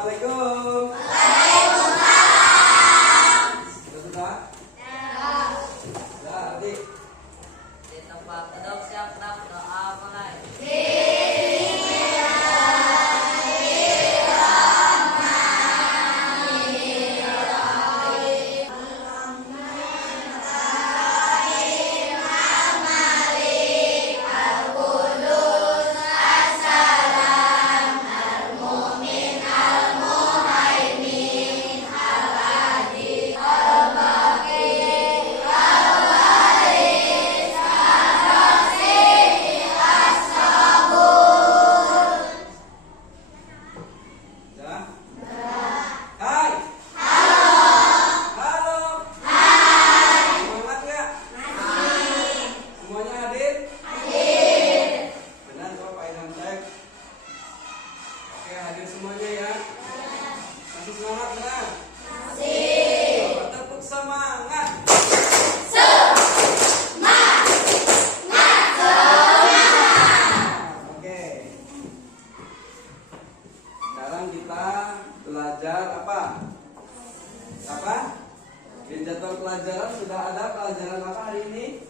Assalamualaikum. Sudah? Sudah, adik. Di tempat duduk siap doa mulai. Sudah? Hai. Halo. Semangat nggak? Semuanya hadir? Benar, coba Pak Ilham cek. Oke, hadir semuanya ya. Masih semangat benar? Coba tepuk semangat. Oke. Sekarang kita belajar apa? Apa? Di jadwal pelajaran sudah ada pelajaran apa hari ini?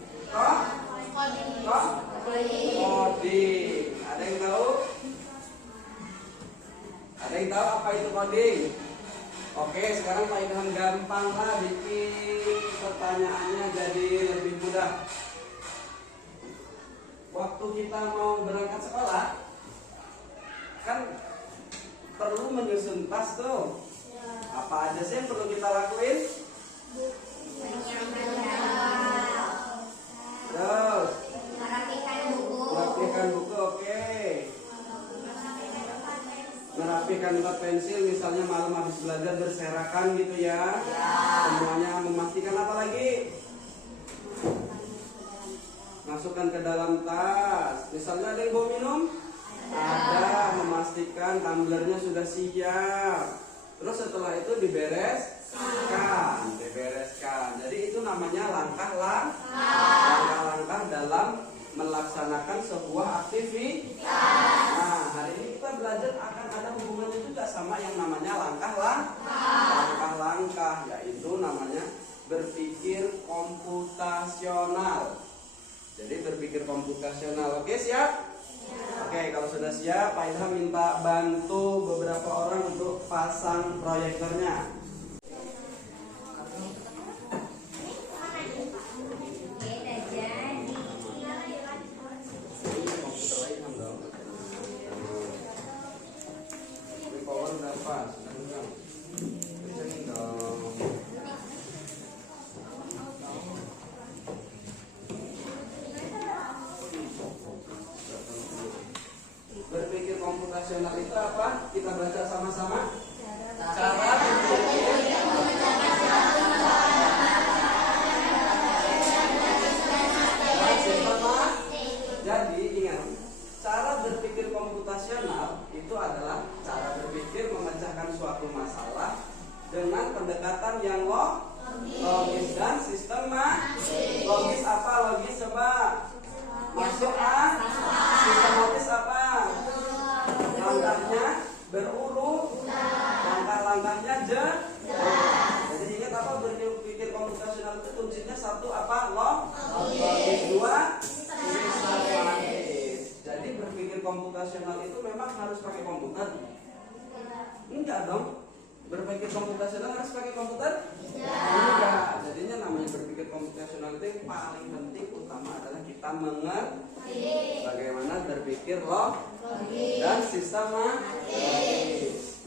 Coding. Ada yang tahu? Ada yang tahu apa itu coding? Oke, sekarang Pak Ilham gampang lah bikin pertanyaannya jadi lebih mudah. Waktu kita mau berangkat sekolah, kan perlu menyusun tas tuh. Apa aja sih yang perlu kita lakuin? Terus merapikan buku, oke. Merapikan tempat pensil, misalnya malam habis belajar berserakan gitu ya. Semuanya memastikan apa lagi? Masukkan ke dalam tas. Misalnya ada yang mau minum? Ada, memastikan tumblernya sudah siap. Terus setelah itu dibereskan. Jadi itu namanya langkah-langkah dalam melaksanakan sebuah aktivitas. Nah, hari ini kita belajar akan ada hubungannya juga sama yang namanya langkah-langkah, yaitu namanya berpikir komputasional. Jadi berpikir komputasional. Oke, siap? Oke, kalau sudah siap, Pak Ilham minta bantu beberapa orang untuk pasang proyektornya. Ini power berapa? Sudah enggak? Kencengin dong. Berpikir komputasional itu apa? Kita baca sama-sama. Cara berpikir. Jadi ingat, cara berpikir komputasional itu adalah cara berpikir memecahkan suatu masalah dengan pendekatan yang logis dan sistematis. Logis apa? Logis coba. Masuk sistematis apa? Langkahnya berurut, langkah-langkahnya jelas. Jadi ingat apa, berpikir komputasional itu kuncinya satu apa? Logis. Dua, sistematis. Jadi berpikir komputasional itu memang harus pakai komputer? Enggak dong. Berpikir komputasional harus pakai komputer? Enggak. Jadinya namanya berpikir komputasional itu yang paling penting utama adalah kita mengerti bagaimana berpikir logis dan sistematis.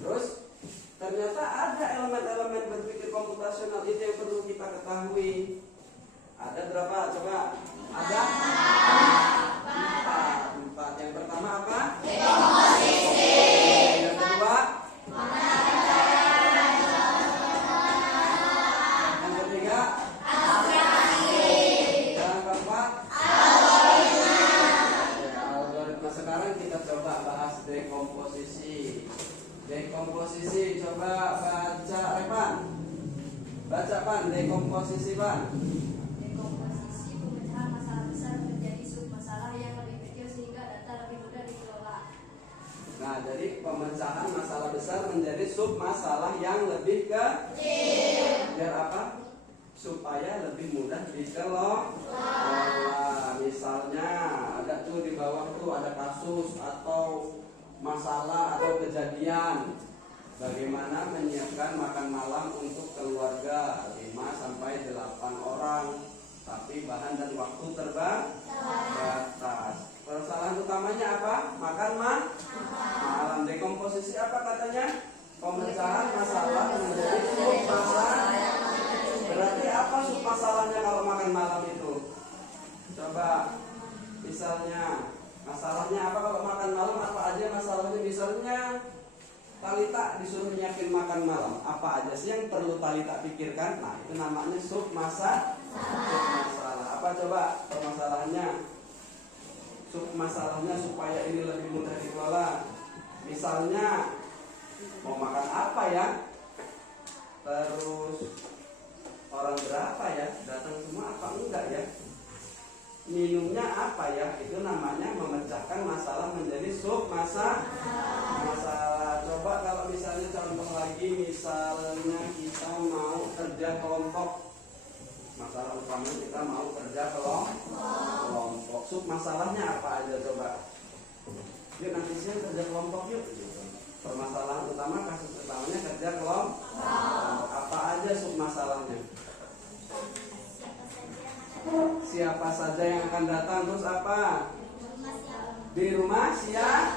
Terus ternyata ada elemen-elemen berpikir komputasional itu yang perlu kita ketahui. Ada berapa? Coba. Ada empat. Yang pertama apa? Yang kedua? Yang ketiga? Yang keempat? Algoritma. Sekarang kita coba bahas dekomposisi. Dekomposisi, coba baca Repan. Baca Pan, dekomposisi Pan. Dekomposisi pemecahan masalah besar menjadi submasalah yang lebih kecil sehingga data lebih mudah dikelola. Nah, jadi pemecahan masalah besar menjadi sub masalah yang lebih kecil. Biar apa? Supaya lebih mudah dikelola. Misalnya ada tuh di bawah tuh ada kasus atau masalah atau kejadian. Bagaimana menyiapkan makan malam untuk keluarga 5 sampai 8 orang, tapi bahan dan waktu terbatas. Permasalahan utamanya apa? Makan malam. Dekomposisi apa katanya? Pemecahan masalah menjadi sub masalah. Berarti apa sub masalahnya kalau makan malam itu? Coba, misalnya masalahnya apa kalau makan malam? Apa aja masalahnya? Misalnya Talita disuruh nyiapin makan malam, apa aja sih yang perlu Talita pikirkan? Nah, itu namanya sub masalah. Apa coba permasalahannya? Sub masalahnya supaya ini lebih mudah dikelola. Misalnya mau makan apa ya? Terus orang berapa ya? Datang semua apa enggak ya? Minumnya apa ya? Itu namanya memecahkan masalah menjadi sub masalah. Coba kalau misalnya contoh lagi, misalnya kita mau kerja kelompok. Masalah utamanya kita mau kerja kelompok. Sub masalahnya apa aja coba? Yuk nanti siang kerja kelompok yuk. Permasalahan utama, kasus utamanya kerja kelompok. Apa aja sub masalahnya? Siapa saja yang akan datang, terus apa? Di rumah siap.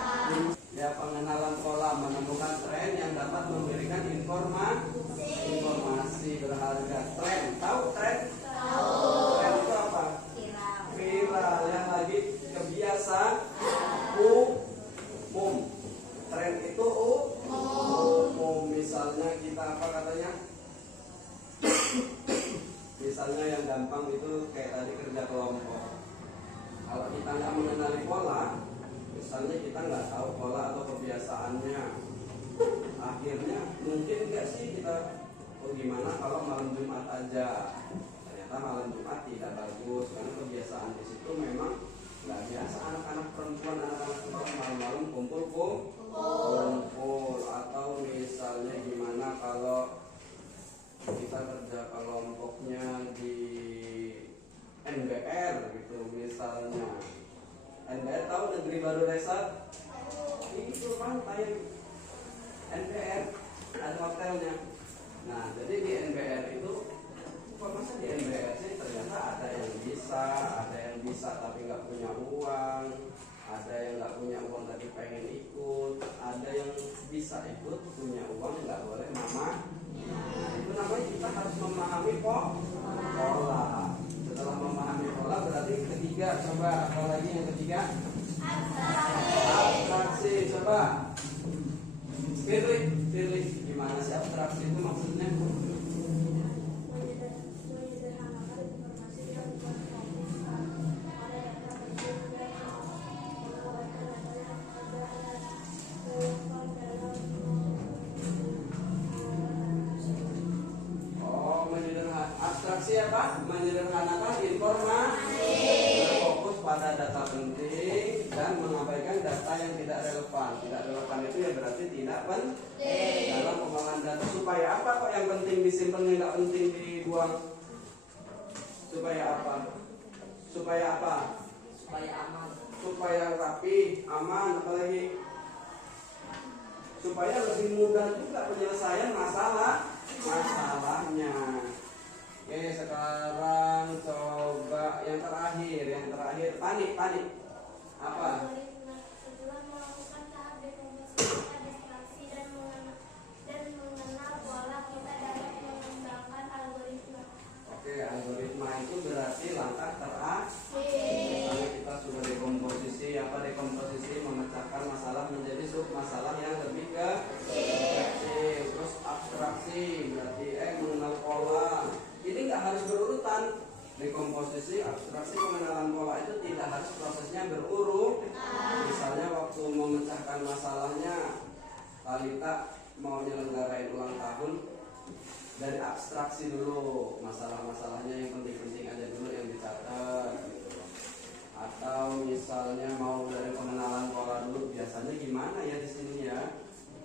Ya, pengenalan pola, menemukan tren yang dapat memberikan informasi berharga. Tren, tahu tren? Tren itu apa? Viral, yang lagi kebiasaan umum. Tren itu umum. Misalnya kita apa katanya? Misalnya yang gampang itu kayak tadi kerja kelompok. Kalau kita nggak mengenali pola, misalnya kita nggak tahu pola atau kebiasaannya, akhirnya mungkin nggak sih kita, oh gimana kalau malam Jumat aja? Ternyata malam Jumat tidak bagus karena kebiasaan di situ memang nggak biasa anak-anak perempuan, anak-anak perempuan malam-malam kumpul. Atau misalnya gimana kalau kita kerja kelompoknya di NBR gitu misalnya. NBR tahu Negeri Baru Desa? Itu pantai NBR, ada hotelnya. Nah, jadi di NBR itu kok masa di NBR sih ternyata ada yang bisa tapi nggak punya uang, ada yang nggak punya uang tapi pengen ikut, ada yang bisa ikut punya uang nggak boleh mama. Nah, itu namanya kita harus memahami pola. Setelah memahami pola berarti ketiga, coba apa lagi yang ketiga? Abstraksi. Coba pilih gimana sih abstraksi itu maksudnya? Abstraksi apa? Menyederhanakan informasi, berfokus pada data penting dan mengabaikan data yang tidak relevan. Tidak relevan itu ya berarti tidak penting dalam pengolahan data. Supaya apa kok yang penting disimpan, yang nggak penting dibuang? Supaya apa? Supaya aman. Supaya rapi, aman, apalagi? Supaya lebih mudah juga penyelesaian masalahnya. Oke, sekarang coba yang terakhir panik apa? Setelah melakukan tahap dekomposisi, abstraksi dan mengenal pola, kita dapat mengembangkan algoritma. Oke, algoritma itu berarti langkah terakhir. Misalnya kita sudah dekomposisi, memecahkan masalah menjadi sub masalah yang lebih kecil. Terus abstraksi berarti mengenal pola. Ini nggak harus berurutan. Dekomposisi, abstraksi, pengenalan pola itu tidak harus prosesnya berurut. Misalnya waktu memecahkan masalahnya, Talita mau nyelenggarain ulang tahun, dari abstraksi dulu masalah-masalahnya, yang penting-penting aja dulu yang dicatat gitu. Atau misalnya mau dari pengenalan pola dulu, biasanya gimana ya di sini ya?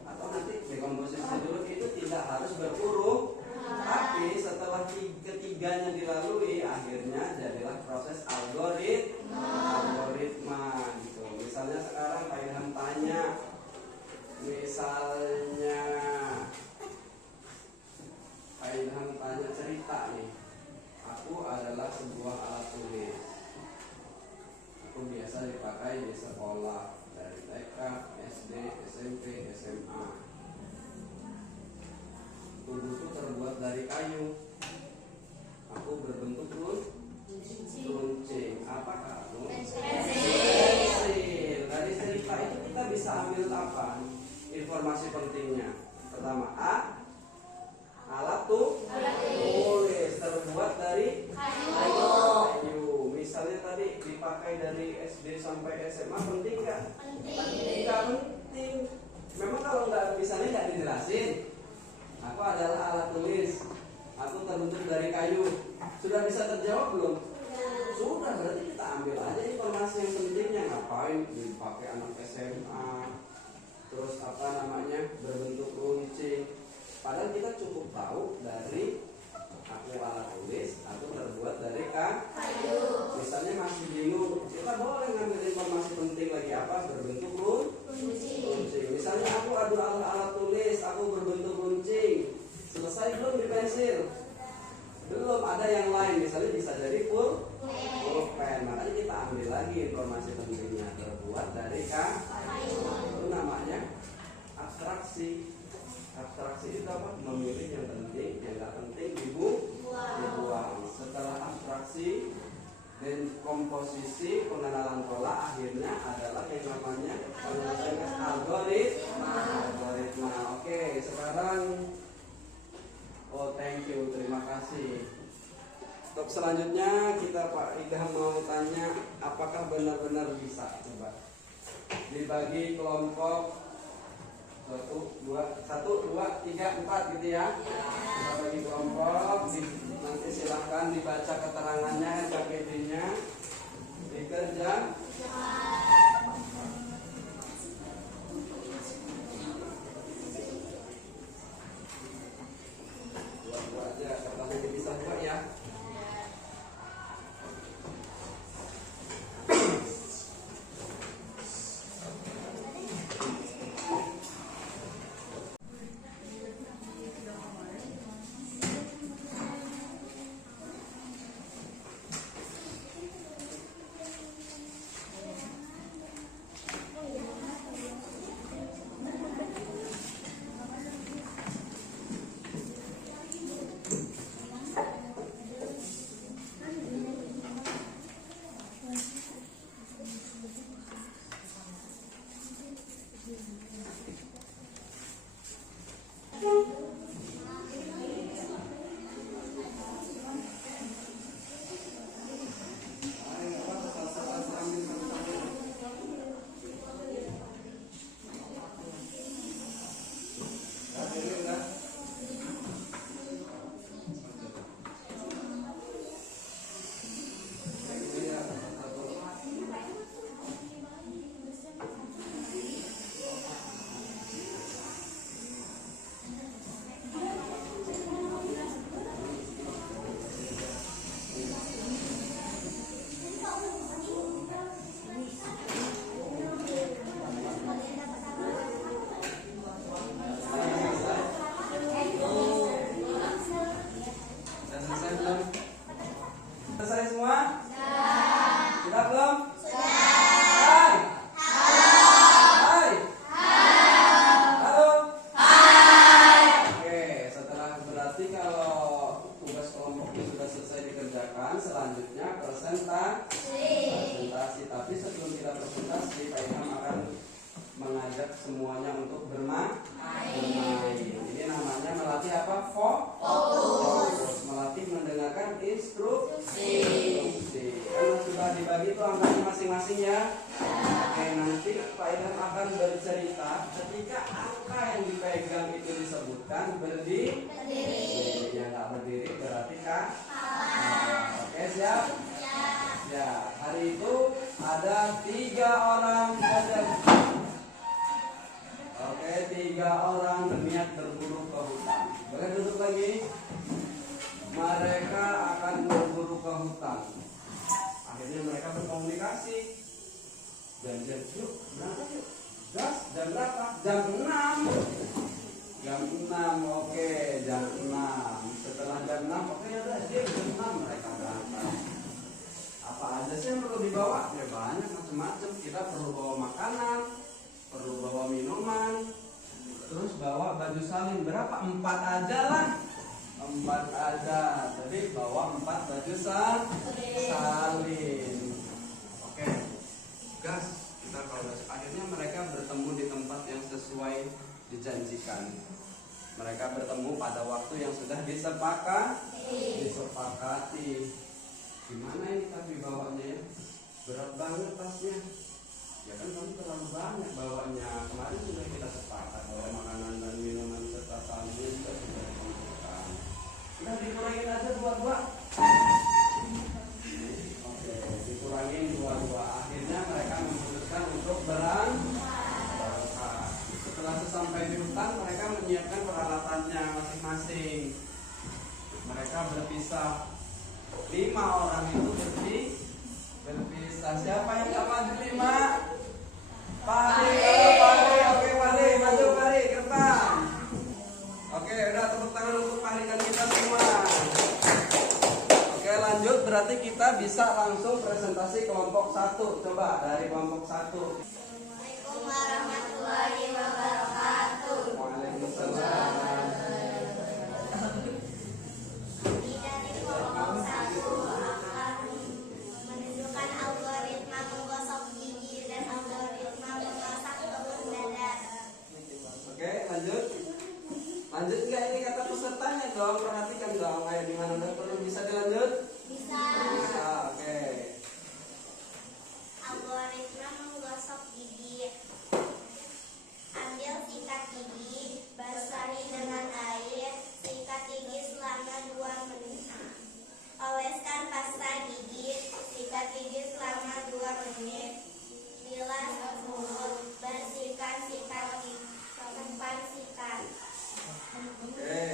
Atau nanti dekomposisi dulu, itu tidak harus berurut, tapi setelah ketiganya dilalui, akhirnya jadilah proses algoritma gitu. Misalnya sekarang Pak Ilham tanya, misalnya Pak Ilham tanya cerita nih, aku adalah sebuah alat tulis. Aku biasa dipakai di sekolah dari TK, SD, SMP, SMA. Tubuhku terbuat dari kayu. Aku berbentuk runcing. Apakah aku? Pensil. Dari cerita itu kita bisa ambil apa? Informasi pentingnya. Pertama, alat tulis terbuat dari kayu. Misalnya tadi dipakai dari SD sampai SMA, penting nggak? Nggak penting. Memang kalau nggak misalnya nggak dijelasin. Aku adalah alat tulis. Aku terbentuk dari kayu. Sudah bisa terjawab belum? Sudah, berarti kita ambil aja informasi yang pentingnya. Ngapain dipakai anak SMA? Terus apa namanya? Berbentuk runcing. Padahal kita cukup tahu dari aku alat tulis, aku terbuat dari kayu. Misalnya masih bingung, kita boleh ngambil informasi penting lagi apa? Berbentuk runcing. Misalnya aku adalah alat tulis, aku berbentuk runcing. Selesai belum di pensil? Belum, ada yang lain. Misalnya bisa jadi pulpen. Makanya kita ambil lagi informasi pentingnya, terbuat dari kayu. Itu namanya abstraksi. Abstraksi itu apa? Memilih yang penting, yang nggak penting dibuang. Setelah abstraksi dan komposisi pengenalan pola, akhirnya adalah yang namanya penyelesaian algoritma. Oke, sekarang thank you, terima kasih. Untuk selanjutnya kita Pak Ilham mau tanya, apakah benar-benar bisa? Coba dibagi kelompok 1, 2, 3, 4 gitu ya. Kita bagi kelompok, nanti silahkan dibaca keterangannya, KPD-nya, dikerja. Buat aja, kalau bisa buat ya. Selesai semua? Sudah belum? Hai. Halo. Oke, setelah berarti kalau tugas kelompoknya sudah selesai dikerjakan, selanjutnya presentasi. Tapi sebelum kita presentasi, Pak Ilham akan mengajak semuanya untuk bermain. Ini namanya melatih apa? Fokus. Melatih mendengarkan instruksi. Karena sudah dibagi itu angkanya masing-masing ya. Oke, nanti Pak Ilham akan bercerita ketika angka yang dipegang itu disebutkan berdiri. Yang nggak berdiri berarti kan? Oke, siap? Ya, hari itu ada 3 orang saja. Oke, 3 orang berniat berburu ke hutan. Boleh duduk lagi. Mereka akan berburu ke hutan. Akhirnya mereka berkomunikasi. Jam yuk, berangkat yuk. Gas, jam berapa? Jam 6. Jam 6, oke, jam 6. Setelah jam 6, oke udah, jam 6 mereka berangkat. Apa aja sih yang perlu dibawa? Ya banyak macam-macam. Kita perlu bawa makanan, perlu bawa minuman, terus bawa baju salin. Berapa? 4 aja lah. 4 aja. Jadi bawa 4 baju salin. Oke, gas. Kita kalau akhirnya mereka bertemu di tempat yang sesuai dijanjikan. Mereka bertemu pada waktu yang sudah disepakati. Gimana ini tapi bawanya ya? Berat banget tasnya. Ya kan kamu terlalu banyak bawanya. Kemarin sudah kita sepakat bahwa makanan dan minuman serta salin juga sudah ditentukan. Udah dikurangin aja 2. Oke, dikurangin 2. Akhirnya mereka memutuskan untuk berangkat. Setelah sesampai di hutan, mereka menyiapkan peralatannya masing-masing. Mereka berpisah. 5 orang itu berpisah. Siapa yang gak maju 5? Pari. Oke, Pari, maju Pari ke depan. Oke, udah tepuk tangan untuk panikan kita semua. Oke, lanjut, berarti kita bisa langsung presentasi kelompok 1. Coba dari kelompok 1. Assalamualaikum warahmatullahi wabarakatuh. Waalaikumsalam. Dari kelompok 1 akan menunjukkan algoritma menggosok gigi dan algoritma memasak telur dadar. Oke, lanjut. Lanjut nggak ini kata pesertanya dong? Perhatikan dong. Ayo di mana perlu bisa dilanjut? Bisa. Bisa. Oke. Algoritma menggosok gigi. Ambil sikat gigi, basahi dengan air, sikat gigi selama 2 menit. Oleskan pasta gigi, sikat gigi selama 2 menit. Bilas mulut, bersihkan sikat gigi, simpan sikat. Oke.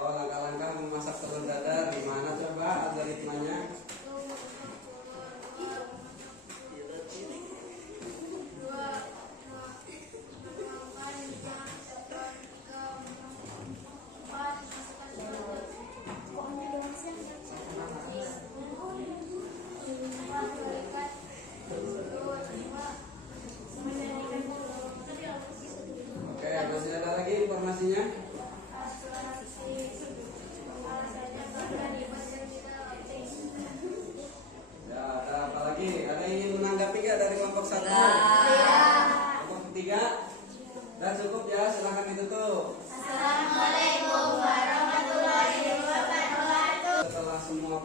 Oh, langkah-langkah memasak telur dadar gimana coba algoritmanya? Oke, masih ada lagi informasinya? Ya, ada apa lagi? Ada yang ingin menanggapi nggak dari kelompok 1? Kelompok 3? Dan cukup ya, silahkan ditutup. Assalamualaikum warahmatullahi wabarakatuh. Setelah semua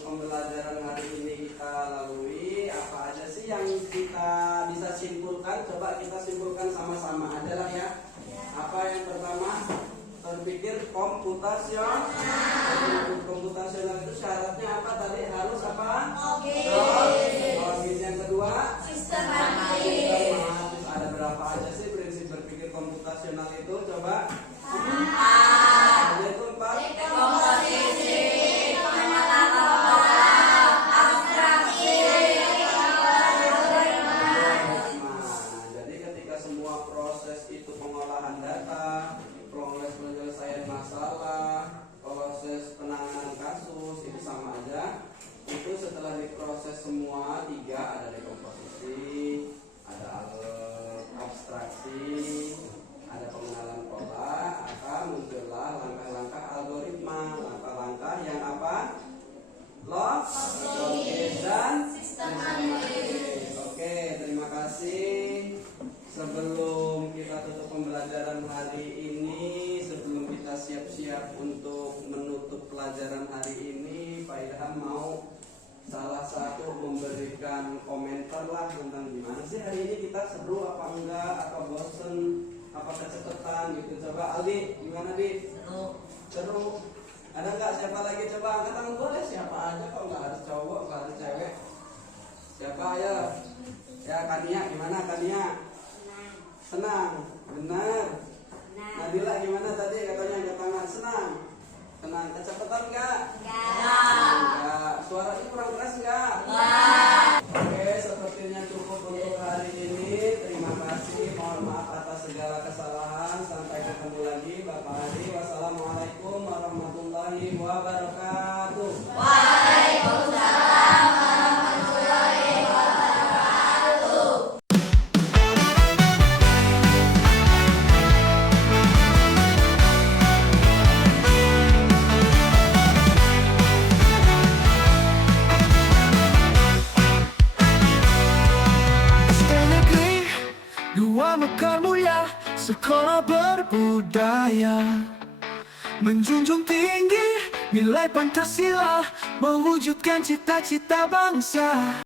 pembelajaran hari ini kita lalui, apa aja sih yang kita bisa simpulkan? Coba kita simpulkan sama-sama aja lah ya. Apa yang pertama? Berpikir komputasional. Komputasional itu syaratnya apa tadi? Harus apa? Logis. Yang kedua? Sistematis. Ada berapa aja sih prinsip berpikir komputasional itu? Coba. 4. Ada itu 4. Komposisi, jadi ketika semua proses itu pengolahan data, proses penyelesaian masalah, proses penanganan kasus itu sama aja. Itu setelah diproses semua 3, ada dekomposisi, ada abstraksi, ada pengenalan pola, akan muncullah langkah-langkah algoritma, langkah-langkah yang apa? Logis dan sistematis. Oke, terima kasih. Sebelum kita tutup pembelajaran hari ini, sebelum kita siap-siap untuk menutup pelajaran hari ini, Pak Ilham mau salah satu memberikan komentar lah tentang gimana sih hari ini kita seru apa enggak, apa bosen, apa kecepatan gitu. Coba Aldi, gimana Di? Seru. Seru. Ada nggak siapa lagi? Coba angkat tangan, boleh siapa aja kok, nggak harus cowok, nggak harus cewek. Siapa ayo? Ya Kania, gimana Kania? Senang, benar. Nabila gimana tadi katanya angkat tangan, senang. Senang, kecepatan nggak? Nggak. Suaranya kurang keras nggak? Oke, sepertinya cukup untuk hari ini. Terima kasih, mohon maaf atas segala kesalahan. Sampai ketemu lagi, Bapak Adi. Wassalamualaikum warahmatullahi wabarakatuh. SD Negeri 2 Mekar Mulia, sekolah berbudaya, menjunjung tinggi nilai Pancasila, mewujudkan cita-cita bangsa.